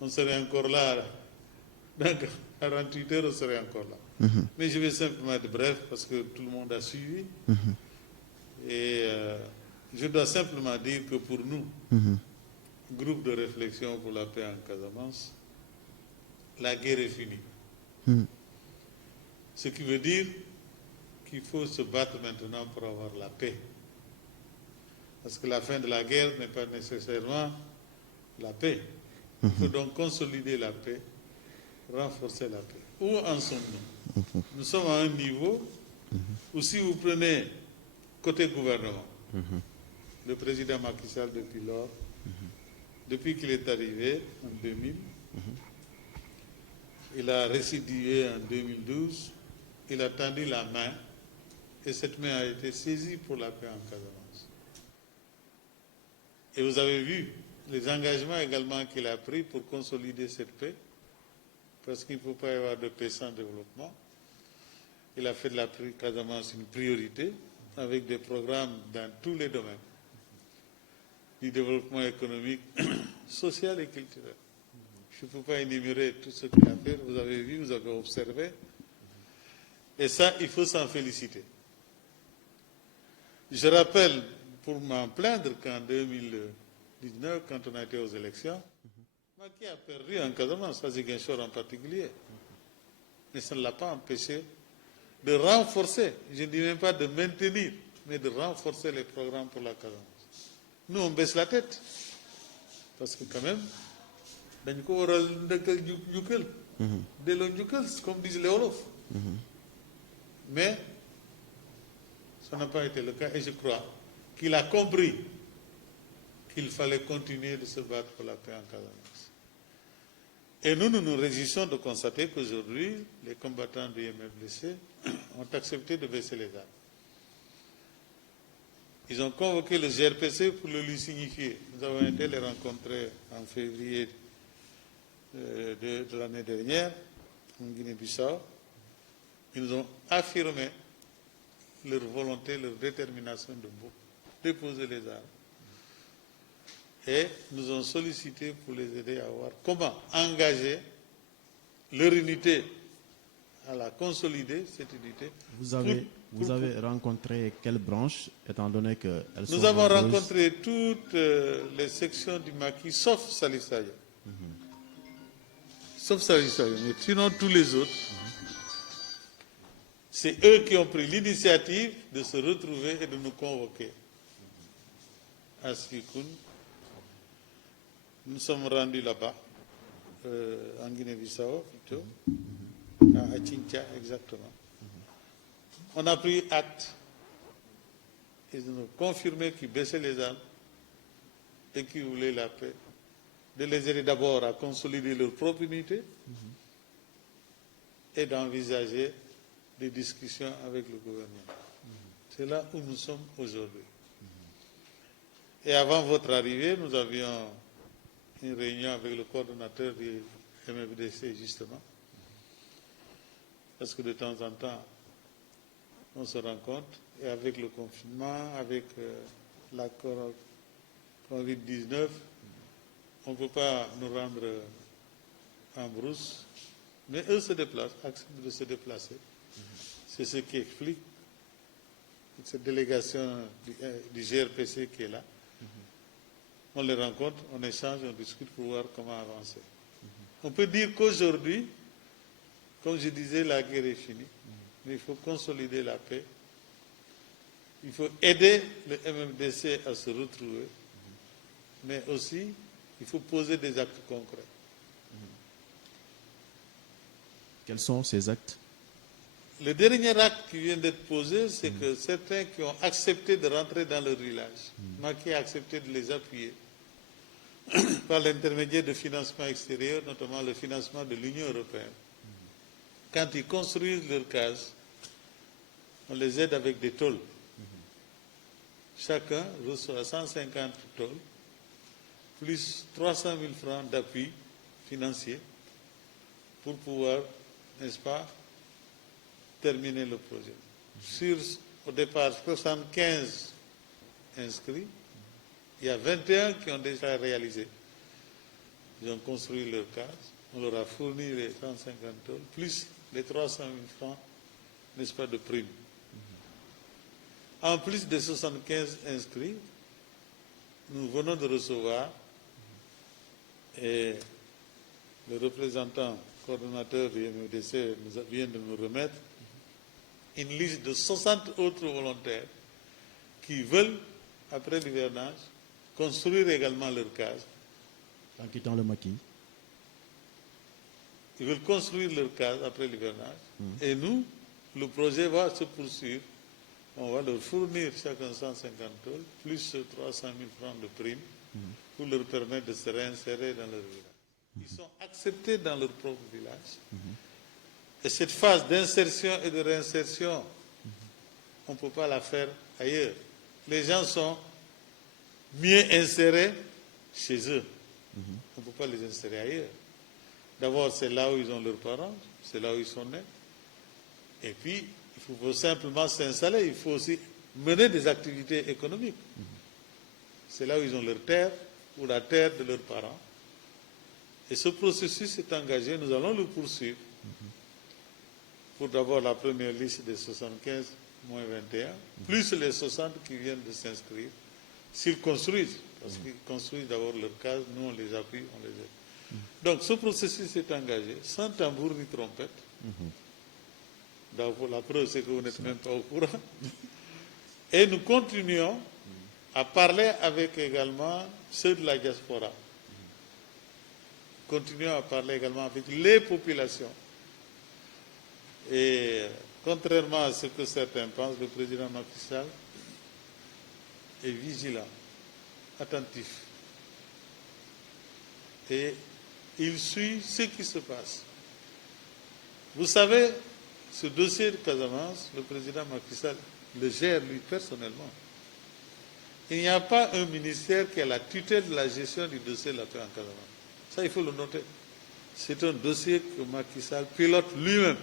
on serait encore là. Dans 48 heures, on serait encore là. Mais je vais simplement être bref parce que tout le monde a suivi. Et je dois simplement dire que pour nous, groupe de réflexion pour la paix en Casamance, la guerre est finie. Ce qui veut dire qu'il faut se battre maintenant pour avoir la paix. Parce que la fin de la guerre n'est pas nécessairement la paix. Il faut donc consolider la paix, renforcer la paix. Où en sommes-nous? Nous sommes à un niveau où si vous prenez côté gouvernement, le président Macky Sall depuis lors, depuis qu'il est arrivé en 2000, il a récidivé en 2012, il a tendu la main et cette main a été saisie pour la paix en Casamance. Et vous avez vu les engagements également qu'il a pris pour consolider cette paix, parce qu'il ne faut pas y avoir de paix sans développement. Il a fait de la Casamance une priorité avec des programmes dans tous les domaines, du développement économique, social et culturel. Je ne peux pas énumérer tout ce qu'il a fait, vous avez vu, vous avez observé. Et ça, il faut s'en féliciter. Je rappelle, pour m'en plaindre, qu'en 2019, quand on a été aux élections, Macky a perdu en Casamance, à Ziguinchor en particulier. Mais ça ne l'a pas empêché de renforcer, je ne dis même pas de maintenir, mais de renforcer les programmes pour la Casamance. Nous, on baisse la tête. Parce que quand même, dañ ko war a ndëkkal jukkal delloo njukkal comme disent les Wolof. Mais ça n'a pas été le cas et je crois qu'il a compris qu'il fallait continuer de se battre pour la paix en Casamance. Et nous nous réjouissons de constater qu'aujourd'hui, les combattants du MFDC ont accepté de baisser les armes. Ils ont convoqué le GRPC pour le lui signifier. Nous avons été les rencontrer en février de l'année dernière, en Guinée-Bissau. Ils nous ont affirmé leur volonté, leur détermination de déposer les armes. Et nous ont sollicité pour les aider à voir comment engager leur unité, à la consolider, cette unité. Vous avez rencontré quelle branche, étant donné qu'elles sont Nous avons nombreuses? rencontré toutes les sections du maquis, sauf Salif Sadio. Sauf Salif Sadio, mais sinon tous les autres. C'est eux qui ont pris l'initiative de se retrouver et de nous convoquer à Sikoun. Nous sommes rendus là-bas, en Guinée-Bissau, plutôt, à Achincha exactement. On a pris acte. Ils nous ont confirmé qu'ils baissaient les armes et qu'ils voulaient la paix. De les aider d'abord à consolider leur propre unité et d'envisager des discussions avec le gouvernement. C'est là où nous sommes aujourd'hui. Et avant votre arrivée, nous avions une réunion avec le coordonnateur du MFDC, justement. Parce que de temps en temps, on se rencontre. Et avec le confinement, avec l'accord Covid-19, on ne peut pas nous rendre en brousse. Mais eux se déplacent, acceptent de se déplacer. C'est ce qui explique cette délégation du GRPC qui est là. On les rencontre, on échange, on discute pour voir comment avancer. On peut dire qu'aujourd'hui, comme je disais, la guerre est finie. Mais il faut consolider la paix. Il faut aider le MFDC à se retrouver. Mais aussi, il faut poser des actes concrets. Quels sont ces actes? Le dernier acte qui vient d'être posé, c'est que certains qui ont accepté de rentrer dans leur village, Macky a accepté de les appuyer par l'intermédiaire de financements extérieurs, notamment le financement de l'Union européenne. Quand ils construisent leurs cases, on les aide avec des tôles. Chacun reçoit 150 tôles, plus 300 000 francs d'appui financier pour pouvoir, n'est-ce pas, terminer le projet. Sur, au départ, 75 inscrits, il y a 21 qui ont déjà réalisé. Ils ont construit leur case, on leur a fourni les 150 tôles, plus les 300 000 francs, n'est-ce pas, de prime. En plus des 75 inscrits, nous venons de recevoir, et le représentant coordonnateur du MFDC vient de nous remettre une liste de 60 autres volontaires qui veulent, après l'hivernage, construire également leur case. En quittant le maquis. Ils veulent construire leur case après l'hivernage. Et nous, le projet va se poursuivre. On va leur fournir chacun 150 tôles, plus 300 000 francs de primes, pour leur permettre de se réinsérer dans leur village. Ils sont acceptés dans leur propre village. Et cette phase d'insertion et de réinsertion, on ne peut pas la faire ailleurs. Les gens sont mieux insérés chez eux. On ne peut pas les insérer ailleurs. D'abord, c'est là où ils ont leurs parents, c'est là où ils sont nés. Et puis, il faut simplement s'installer, il faut aussi mener des activités économiques. C'est là où ils ont leur terre ou la terre de leurs parents. Et ce processus est engagé, nous allons le poursuivre. Pour d'abord la première liste des 75 moins 21, plus les 60 qui viennent de s'inscrire, s'ils construisent, parce qu'ils construisent d'abord leur case, nous on les appuie, on les aide. Donc ce processus est engagé, sans tambour ni trompette. Donc la preuve c'est que vous n'êtes même pas au courant. Et nous continuons à parler avec également ceux de la diaspora. Continuons à parler également avec les populations. Et contrairement à ce que certains pensent, le président Macky Sall est vigilant, attentif. Et il suit ce qui se passe. Vous savez, ce dossier de Casamance, le président Macky Sall le gère lui personnellement. Il n'y a pas un ministère qui a la tutelle de la gestion du dossier de la paix en Casamance. Ça, il faut le noter. C'est un dossier que Macky Sall pilote lui-même,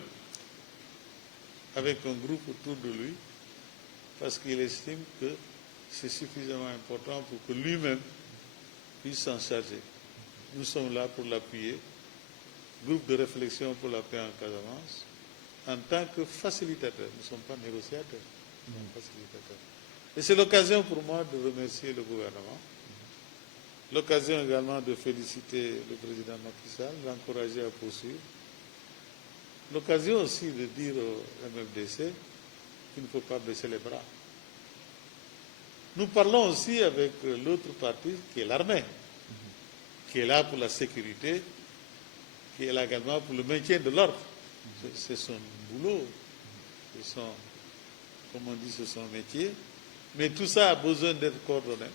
avec un groupe autour de lui, parce qu'il estime que c'est suffisamment important pour que lui-même puisse s'en charger. Nous sommes là pour l'appuyer, groupe de réflexion pour la paix en Casamance, en tant que facilitateur. Nous ne sommes pas négociateurs, nous sommes facilitateurs. Et c'est l'occasion pour moi de remercier le gouvernement, l'occasion également de féliciter le président Macky Sall, l'encourager à poursuivre, l'occasion aussi de dire au MFDC qu'il ne faut pas baisser les bras. Nous parlons aussi avec l'autre parti qui est l'armée, qui est là pour la sécurité, qui est là également pour le maintien de l'ordre. C'est son boulot, c'est son, comme on dit, c'est son métier. Mais tout ça a besoin d'être coordonné.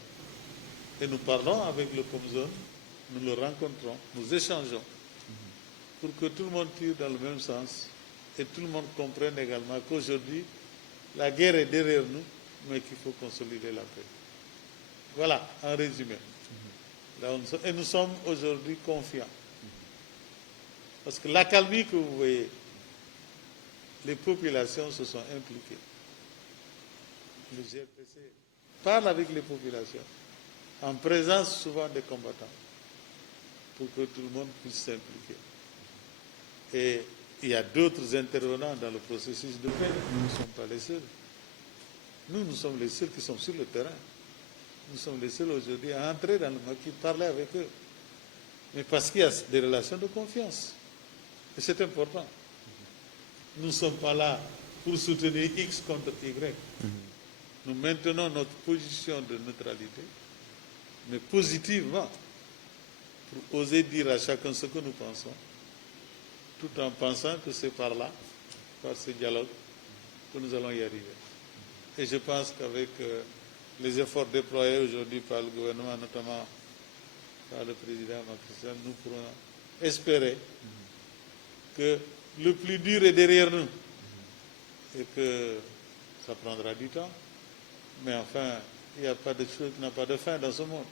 Et nous parlons avec le COMZONE, nous le rencontrons, nous échangeons, pour que tout le monde tire dans le même sens et tout le monde comprenne également qu'aujourd'hui, la guerre est derrière nous, mais qu'il faut consolider la paix. Voilà, en résumé. Là où nous sommes. Et nous sommes aujourd'hui confiants. Parce que l'accalmie que vous voyez, les populations se sont impliquées. Le GRPC parle avec les populations, en présence souvent des combattants, pour que tout le monde puisse s'impliquer. Et il y a d'autres intervenants dans le processus de paix. Nous ne sommes pas les seuls. Nous sommes les seuls qui sommes sur le terrain. Nous sommes les seuls aujourd'hui à entrer dans le maquis, parler avec eux. Mais parce qu'il y a des relations de confiance. Et c'est important. Nous ne sommes pas là pour soutenir X contre Y. Nous maintenons notre position de neutralité, mais positivement, pour oser dire à chacun ce que nous pensons, tout en pensant que c'est par là, par ce dialogue, que nous allons y arriver. Et je pense qu'avec les efforts déployés aujourd'hui par le gouvernement, notamment par le président Macky Sall, nous pourrons espérer que le plus dur est derrière nous et que ça prendra du temps. Mais enfin, il n'y a pas de chose qui n'a pas de fin dans ce monde.